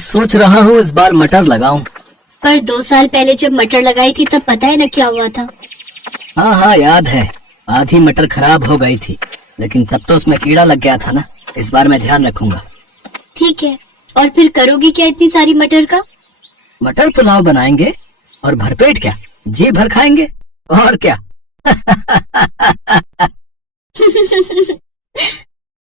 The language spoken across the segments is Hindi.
सोच रहा हूँ इस बार मटर लगाऊं। पर 2 साल पहले जब मटर लगाई थी तब पता है ना क्या हुआ था। हाँ याद है, आधी मटर खराब हो गई थी, लेकिन तब तो उसमें कीड़ा लग गया था ना। इस बार मैं ध्यान रखूंगा। ठीक है, और फिर करोगे क्या इतनी सारी मटर का? मटर पुलाव बनाएंगे और भरपेट क्या, जी भर खाएंगे और क्या।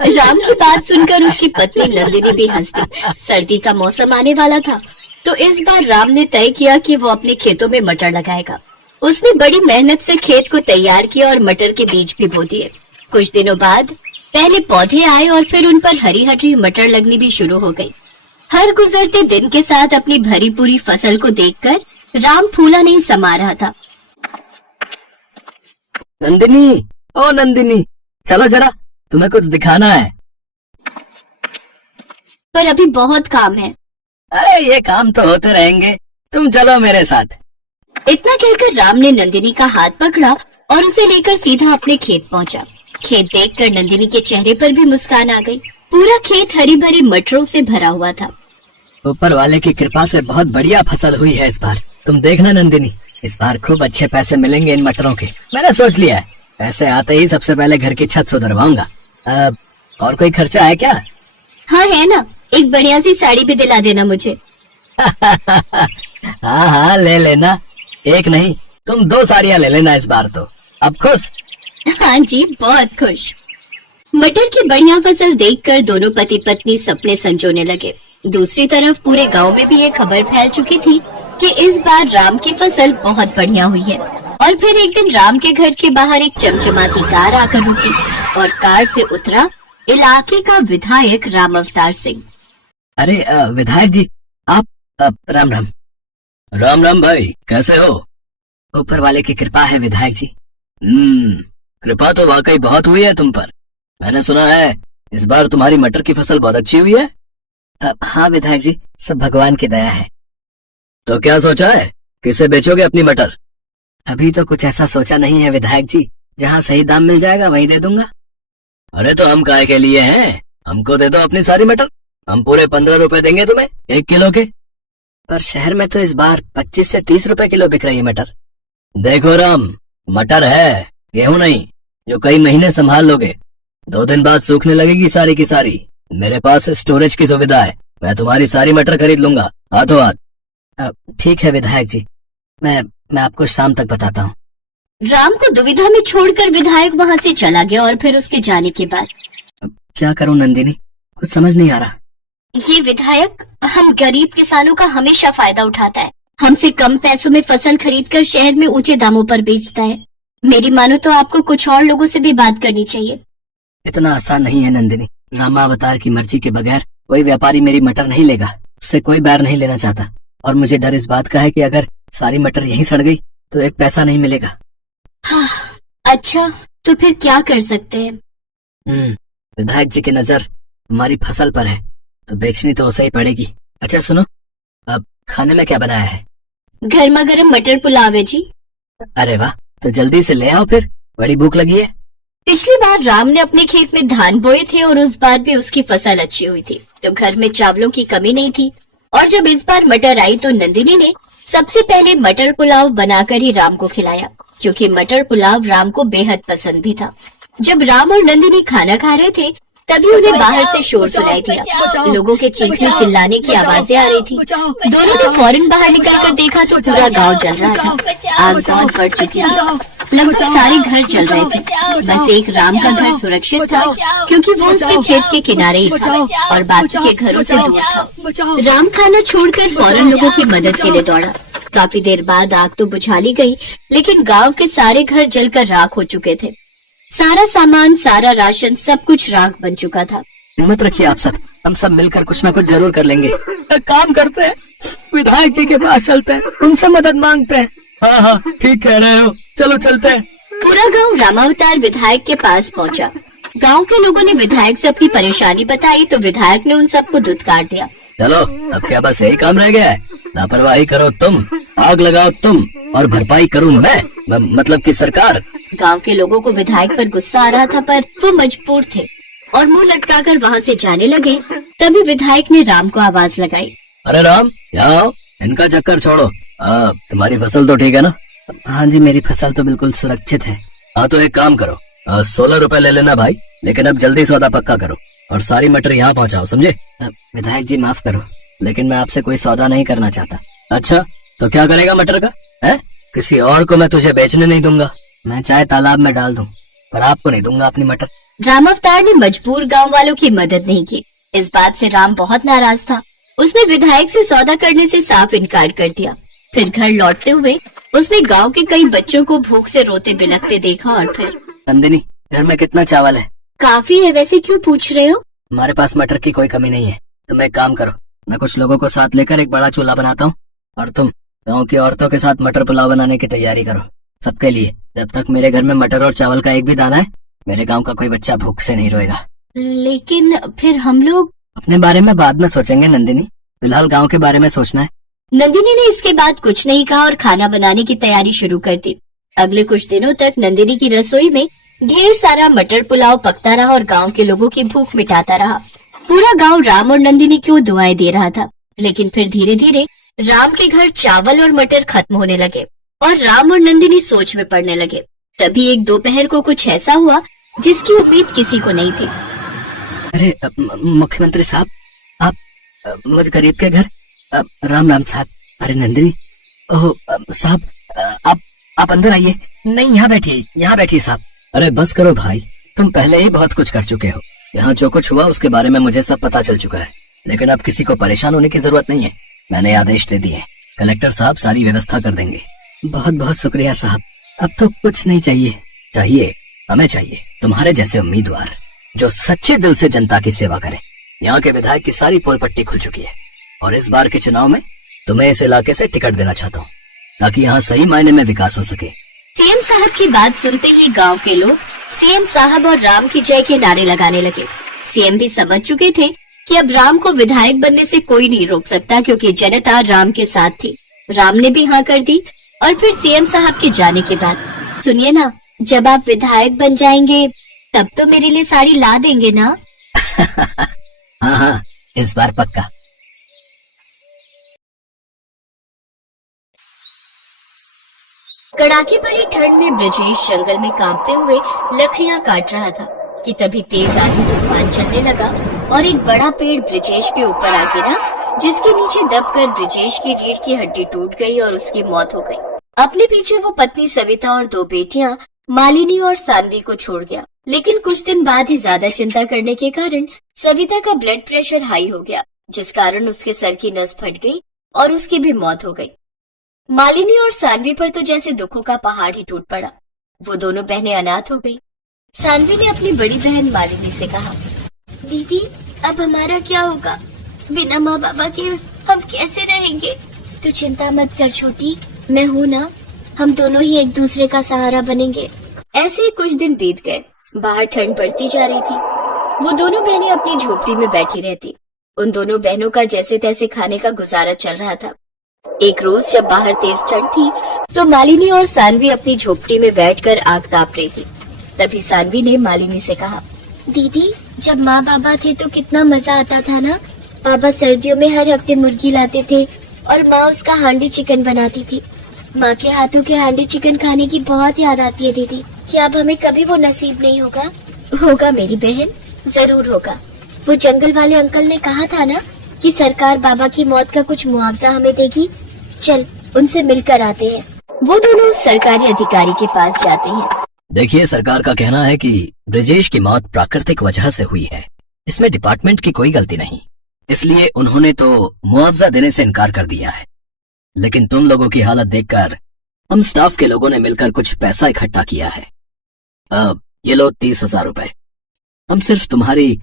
राम की बात सुनकर उसकी पत्नी नंदिनी भी हंस दी। सर्दी का मौसम आने वाला था, तो इस बार राम ने तय किया कि वो अपने खेतों में मटर लगाएगा। उसने बड़ी मेहनत से खेत को तैयार किया और मटर के बीज भी बो दिए। कुछ दिनों बाद पहले पौधे आए और फिर उन पर हरी हरी मटर लगनी भी शुरू हो गई। हर गुजरते दिन के साथ अपनी भरी पूरी फसल को देखकर राम फूला नहीं समा रहा था। नंदिनी, ओ नंदिनी, चलो जरा, तुम्हें कुछ दिखाना है। पर अभी बहुत काम है। अरे ये काम तो होते रहेंगे, तुम चलो मेरे साथ। इतना कहकर राम ने नंदिनी का हाथ पकड़ा और उसे लेकर सीधा अपने खेत पहुंचा। खेत देखकर नंदिनी के चेहरे पर भी मुस्कान आ गई। पूरा खेत हरी भरी मटरों से भरा हुआ था। ऊपर वाले की कृपा से बहुत बढ़िया फसल हुई है इस बार। तुम देखना नंदिनी, इस बार खूब अच्छे पैसे मिलेंगे इन मटरों के। मैंने सोच लिया है, पैसे आते ही सबसे पहले घर की छत सुधरवाऊंगा। और कोई खर्चा है क्या? हाँ है ना, एक बढ़िया सी साड़ी भी दिला देना मुझे। हाँ ले लेना, एक नहीं तुम 2 साड़ियाँ ले लेना इस बार तो। अब खुश? हाँ जी, बहुत खुश। मटर की बढ़िया फसल देखकर दोनों पति पत्नी सपने संजोने लगे। दूसरी तरफ पूरे गांव में भी ये खबर फैल चुकी थी कि इस बार राम की फसल बहुत बढ़िया हुई है। और फिर एक दिन राम के घर के बाहर एक चमचमाती कार आकर रुकी और कार से उतरा इलाके का विधायक राम अवतार सिंह। अरे विधायक जी, आप राम राम। राम राम भाई, कैसे हो? ऊपर वाले की कृपा है विधायक जी। कृपा तो वाकई बहुत हुई है तुम पर। मैंने सुना है इस बार तुम्हारी मटर की फसल बहुत अच्छी हुई है। हाँ विधायक जी, सब भगवान की दया है। तो क्या सोचा है, किसे बेचोगे अपनी मटर? अभी तो कुछ ऐसा सोचा नहीं है विधायक जी, जहाँ सही दाम मिल जाएगा वहीं दे दूंगा। अरे तो हम काहे के लिए हैं, हमको दे दो अपनी सारी मटर। हम पूरे 15 रुपए देंगे तुम्हें 1 किलो के। पर शहर में तो इस बार 25 से 30 रुपए किलो बिक रही है मटर। देखो राम, मटर है, गेहूं नहीं, जो कई महीने संभाल लोगे। 2 दिन बाद सूखने लगेगी सारी की सारी। मेरे पास स्टोरेज की सुविधा है, मैं तुम्हारी सारी मटर खरीद लूंगा हाथों हाथ। ठीक है विधायक जी, मैं आपको शाम तक बताता हूँ। राम को दुविधा में छोड़कर विधायक वहाँ से चला गया और फिर उसके जाने के बाद क्या करूँ नंदिनी, कुछ समझ नहीं आ रहा। ये विधायक हम गरीब किसानों का हमेशा फायदा उठाता है। हमसे कम पैसों में फसल खरीदकर शहर में ऊंचे दामों पर बेचता है। मेरी मानो तो आपको कुछ और लोगों से भी बात करनी चाहिए। इतना आसान नहीं है नंदिनी। रामावतार की मर्जी के बगैर कोई व्यापारी मेरी मटर नहीं लेगा। उससे कोई बैर नहीं लेना चाहता, और मुझे डर इस बात का है कि अगर सारी मटर यहीं सड़ गई तो 1 पैसा नहीं मिलेगा। हाँ, अच्छा तो फिर क्या कर सकते हैं? विधायक जी की नजर हमारी फसल पर है, तो बेचनी तो उसे ही पड़ेगी। अच्छा सुनो, अब खाने में क्या बनाया है? गर्मा गर्म मटर पुलाव है जी। अरे वाह, तो जल्दी से ले आओ फिर, बड़ी भूख लगी है। पिछली बार राम ने अपने खेत में धान बोए थे और उस बार भी उसकी फसल अच्छी हुई थी, तो घर में चावलों की कमी नहीं थी। और जब इस बार मटर आई तो नंदिनी ने सबसे पहले मटर पुलाव बनाकर ही राम को खिलाया, क्योंकि मटर पुलाव राम को बेहद पसंद भी था। जब राम और नंदिनी खाना खा रहे थे तभी उन्हें बाहर से शोर सुनाई दिया। लोगों के चीखने चिल्लाने की आवाजें आ रही थी। दोनों ने फौरन बाहर निकलकर देखा तो पूरा गांव जल रहा था। आग बहुत बढ़ चुकी थी, लगभग सारे घर जल रहे थे। बस एक राम का घर सुरक्षित था, क्योंकि वो उसके खेत के किनारे ही था और बाकी के घरों से दूर था। राम खाना छोड़कर फौरन लोगों की मदद के लिए दौड़ा। काफी देर बाद आग तो बुझा ली गई, लेकिन गाँव के सारे घर जलकर राख हो चुके थे। सारा सामान, सारा राशन, सब कुछ राख बन चुका था। हिम्मत रखिए आप सब, हम सब मिलकर कुछ ना कुछ जरूर कर लेंगे। एक काम करते हैं, विधायक जी के पास चलते हैं, उनसे मदद मांगते हैं। हाँ ठीक कह रहे हो, चलो चलते हैं। पूरा गांव रामावतार विधायक के पास पहुंचा। गांव के लोगों ने विधायक से अपनी परेशानी बताई तो विधायक ने उन सबको धुतकार दिया। चलो अब क्या बस यही काम रह गया है? लापरवाही करो तुम, आग लगाओ तुम, और भरपाई करूं मैं, मतलब कि सरकार। गांव के लोगों को विधायक पर गुस्सा आ रहा था, पर वो मजबूर थे और मुंह लटकाकर वहां से जाने लगे। तभी विधायक ने राम को आवाज लगाई। अरे राम, यहाँ आओ, इनका चक्कर छोड़ो। तुम्हारी फसल तो ठीक है ना? हाँ जी, मेरी फसल तो बिल्कुल सुरक्षित है। हाँ तो एक काम करो, 16 रुपए ले लेना भाई, लेकिन अब जल्दी सौदा पक्का करो और सारी मटर यहाँ पहुँचाओ, समझे? विधायक जी माफ करो, लेकिन मैं आपसे कोई सौदा नहीं करना चाहता। अच्छा, तो क्या करेगा मटर का? है किसी और को मैं तुझे बेचने नहीं दूंगा। मैं चाहे तालाब में डाल दूं, पर आपको नहीं दूंगा अपनी मटर। राम अवतार ने मजबूर गांव वालों की मदद नहीं की। इस बात से राम बहुत नाराज था। उसने विधायक से सौदा करने से साफ इनकार कर दिया। फिर घर लौटते हुए उसने गांव के कई बच्चों को भूख से रोते बिलखते देखा और फिर, नंदिनी, घर में कितना चावल है? काफी है, वैसे क्यों पूछ रहे हो? हमारे पास मटर की कोई कमी नहीं है। तुम एक काम करो, मैं कुछ लोगों को साथ लेकर एक बड़ा चूल्हा बनाता हूँ और तुम गाँव की औरतों के साथ मटर पुलाव बनाने की तैयारी करो, सबके लिए। जब तक मेरे घर में मटर और चावल का एक भी दाना है, मेरे गाँव का कोई बच्चा भूख से नहीं रोएगा। लेकिन फिर हम लोग? अपने बारे में बाद में सोचेंगे नंदिनी, फिलहाल गाँव के बारे में सोचना है। नंदिनी ने इसके बाद कुछ नहीं कहा और खाना बनाने की तैयारी शुरू कर दी। अगले कुछ दिनों तक नंदिनी की रसोई में ढेर सारा मटर पुलाव पकता रहा और गांव के लोगों की भूख मिटाता रहा। पूरा गांव राम और नंदिनी को दुआएं दे रहा था। लेकिन फिर धीरे धीरे राम के घर चावल और मटर खत्म होने लगे और राम और नंदिनी सोच में पड़ने लगे। तभी एक दोपहर को कुछ ऐसा हुआ जिसकी उम्मीद किसी को नहीं थी। अरे मुख्यमंत्री साहब, आप मुझ गरीब के घर। राम राम साहब। अरे नंदिनी, ओह साहब, आप अंदर आइए। नहीं, यहाँ बैठिए साहब। अरे बस करो भाई, तुम पहले ही बहुत कुछ कर चुके हो। यहाँ जो कुछ हुआ उसके बारे में मुझे सब पता चल चुका है, लेकिन अब किसी को परेशान होने की जरूरत नहीं है। मैंने आदेश दे दिए, कलेक्टर साहब सारी व्यवस्था कर देंगे। बहुत बहुत शुक्रिया साहब, अब तो कुछ नहीं चाहिए। हमें चाहिए तुम्हारे जैसे उम्मीदवार जो सच्चे दिल से जनता की सेवा करे। यहाँ के विधायक की सारी पोल पट्टी खुल चुकी है और इस बार के चुनाव में तुम्हें इस इलाके से टिकट देना चाहता हूँ, ताकि यहाँ सही मायने में विकास हो सके। सीएम साहब की बात सुनते ही गांव के लोग सीएम साहब और राम की जय के नारे लगाने लगे। सीएम भी समझ चुके थे कि अब राम को विधायक बनने से कोई नहीं रोक सकता, क्योंकि जनता राम के साथ थी। राम ने भी हाँ कर दी और फिर सीएम साहब के जाने के बाद, सुनिए ना, जब आप विधायक बन जाएंगे तब तो मेरे लिए साड़ी ला देंगे ना? हाँ, इस बार पक्का। कड़ाके वाली ठंड में ब्रजेश जंगल में कांपते हुए लकड़ियां काट रहा था कि तभी तेज आंधी तूफान चलने लगा और एक बड़ा पेड़ ब्रजेश के ऊपर आ गिरा, जिसके नीचे दबकर ब्रजेश की रीढ़ की हड्डी टूट गई और उसकी मौत हो गई। अपने पीछे वो पत्नी सविता और 2 बेटियां मालिनी और सानवी को छोड़ गया। लेकिन कुछ दिन बाद ही ज्यादा चिंता करने के कारण सविता का ब्लड प्रेशर हाई हो गया, जिस कारण उसके सर की नस फट गई और उसकी भी मौत हो गई। मालिनी और सानवी पर तो जैसे दुखों का पहाड़ ही टूट पड़ा। वो दोनों बहनें अनाथ हो गई। सानवी ने अपनी बड़ी बहन मालिनी से कहा, दीदी अब हमारा क्या होगा? बिना माँ बाबा के हम कैसे रहेंगे? तू चिंता मत कर छोटी, मैं हूँ ना, हम दोनों ही एक दूसरे का सहारा बनेंगे। ऐसे ही कुछ दिन बीत गए। बाहर ठंड बढ़ती जा रही थी। वो दोनों बहनें अपनी झोपड़ी में बैठी रहती। उन दोनों बहनों का जैसे तैसे खाने का गुजारा चल रहा था। एक रोज जब बाहर तेज ठंड थी तो मालिनी और सानवी अपनी झोपड़ी में बैठकर आग ताप रही थी। तभी सानवी ने मालिनी से कहा, दीदी जब माँ बाबा थे तो कितना मजा आता था ना। पापा सर्दियों में हर हफ्ते मुर्गी लाते थे और माँ उसका हांडी चिकन बनाती थी। माँ के हाथों के हांडी चिकन खाने की बहुत याद आती है दीदी। क्या अब हमें कभी वो नसीब नहीं होगा? होगा मेरी बहन, जरूर होगा। वो जंगल वाले अंकल ने कहा था ना कि सरकार बाबा की मौत का कुछ मुआवजा हमें देगी। चल उनसे मिलकर आते हैं। वो दोनों सरकारी अधिकारी के पास जाते हैं। देखिए, सरकार का कहना है कि ब्रजेश की मौत प्राकृतिक वजह से हुई है, इसमें डिपार्टमेंट की कोई गलती नहीं, इसलिए उन्होंने तो मुआवजा देने से इनकार कर दिया है। लेकिन तुम लोगों की हालत देखकर हम स्टाफ के लोगों ने मिलकर कुछ पैसा इकट्ठा किया है। अब ये लो 30,000 रुपए। हम सिर्फ तुम्हारी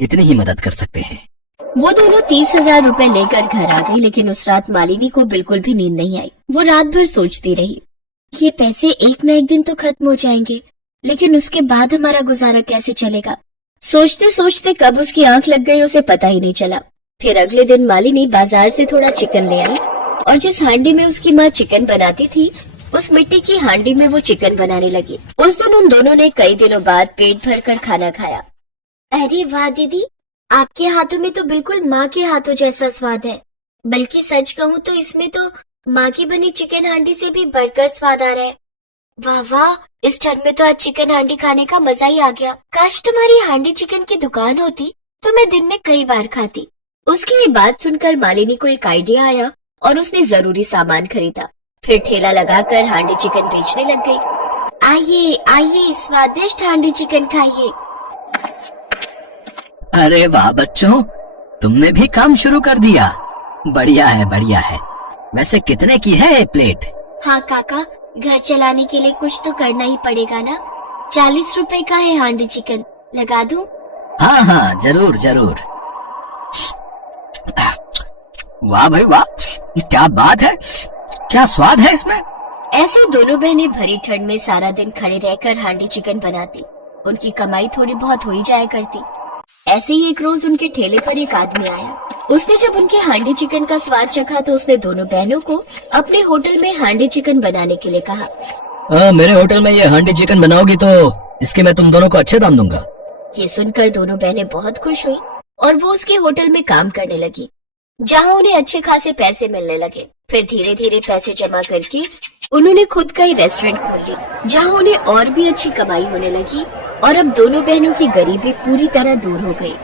इतनी ही मदद कर सकते हैं। वो दोनों 30,000 रुपए लेकर घर आ गई, लेकिन उस रात मालिनी को बिल्कुल भी नींद नहीं आई। वो रात भर सोचती रही, ये पैसे एक न एक दिन तो खत्म हो जाएंगे, लेकिन उसके बाद हमारा गुजारा कैसे चलेगा? सोचते सोचते कब उसकी आंख लग गई उसे पता ही नहीं चला। फिर अगले दिन मालिनी बाजार से थोड़ा चिकन ले आई और जिस हांडी में उसकी माँ चिकन बनाती थी उस मिट्टी की हांडी में वो चिकन बनाने लगी। उस दिन उन दोनों ने कई दिनों बाद पेट भर कर खाना खाया। अरे वाह दीदी, आपके हाथों में तो बिल्कुल माँ के हाथों जैसा स्वाद है। बल्कि सच कहूँ तो इसमें तो माँ की बनी चिकन हांडी से भी बढ़कर स्वाद आ रहा है। वाह वाह, इस ठंड में तो आज चिकन हांडी खाने का मजा ही आ गया। काश तुम्हारी हांडी चिकन की दुकान होती तो मैं दिन में कई बार खाती। उसकी ये बात सुनकर मालिनी को एक आइडिया आया और उसने जरूरी सामान खरीदा। फिर ठेला लगाकर हांडी चिकन बेचने लग गई। आइए आइए, स्वादिष्ट हांडी चिकन खाइए। अरे वाह बच्चों, तुमने भी काम शुरू कर दिया। बढ़िया है बढ़िया है। वैसे कितने की है ये प्लेट? हाँ काका, घर चलाने के लिए कुछ तो करना ही पड़ेगा ना। 40 रुपए का है हांडी चिकन, लगा दूं? हाँ हाँ जरूर जरूर। वाह भाई वाह, क्या बात है, क्या स्वाद है इसमें। ऐसे दोनों बहनें भरी ठंड में सारा दिन खड़े रहकर हांडी चिकन बनाती। उनकी कमाई थोड़ी बहुत हो ही जाया करती। ऐसे ही एक रोज उनके ठेले पर एक आदमी आया। उसने जब उनके हांडी चिकन का स्वाद चखा तो उसने दोनों बहनों को अपने होटल में हांडी चिकन बनाने के लिए कहा। मेरे होटल में ये हांडी चिकन बनाओगी तो इसके मैं तुम दोनों को अच्छे दाम दूंगा। ये सुनकर दोनों बहनें बहुत खुश हुई और वो उसके होटल में काम करने लगी, जहाँ उन्हें अच्छे खासे पैसे मिलने लगे। फिर धीरे धीरे पैसे जमा करके उन्होंने खुद का ही रेस्टोरेंट खोल ली, जहाँ उन्हें और भी अच्छी कमाई होने लगी और अब दोनों बहनों की गरीबी पूरी तरह दूर हो गई।